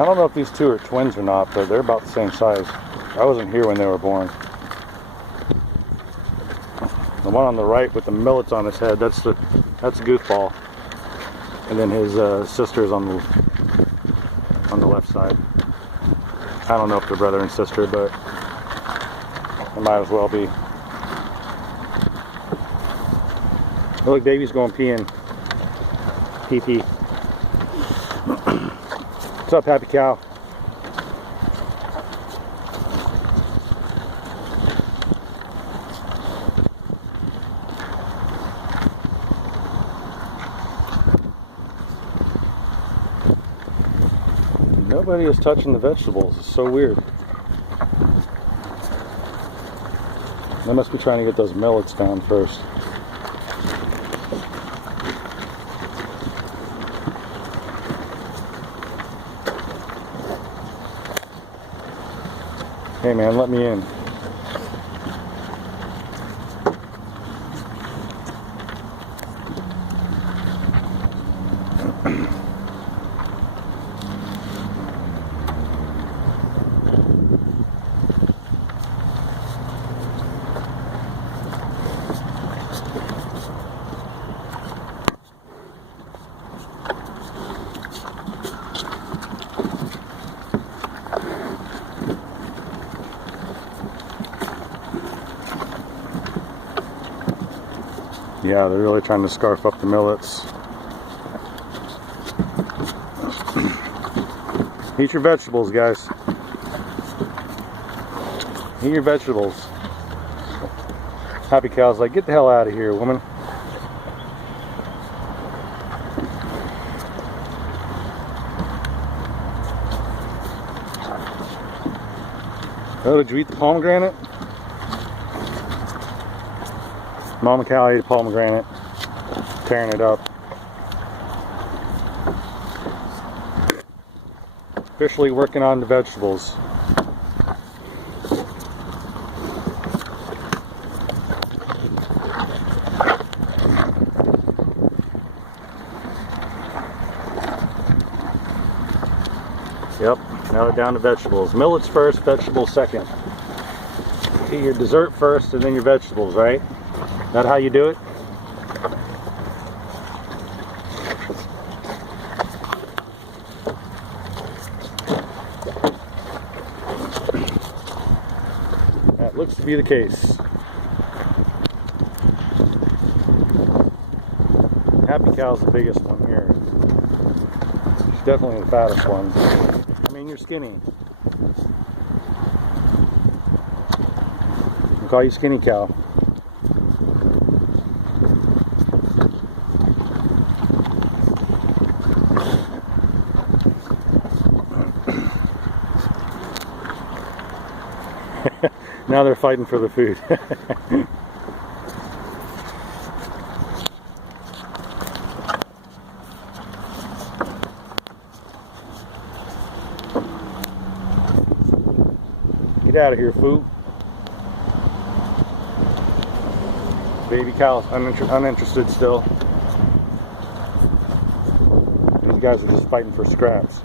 I don't know if these two are twins or not, but they're about the same size. I wasn't here when they were born. The one on the right with the millets on his head, that's a goofball. And then his sister's on the left side. I don't know if they're brother and sister, but it might as well be. Oh, look, baby's going peeing. Pee pee. What's up, Happy Cow? Nobody is touching the vegetables. It's so weird. They must be trying to get those millets down first. Hey man, let me in. Yeah, they're really trying to scarf up the millets. Eat your vegetables, guys. Eat your vegetables. Happy Cow's like, get the hell out of here, woman. Oh, did you eat the pomegranate? Momma Cow ate a pomegranate, tearing it up. Officially working on the vegetables. Yep, now they're down to vegetables. Millets first, vegetables second. Eat your dessert first and then your vegetables, right? Is that how you do it? That looks to be the case. Happy Cow's the biggest one here. She's definitely the fattest one. I mean, you're skinny. I'll call you Skinny Cow. Now they're fighting for the food. Get out of here, fool. Baby cow's uninterested still. These guys are just fighting for scraps.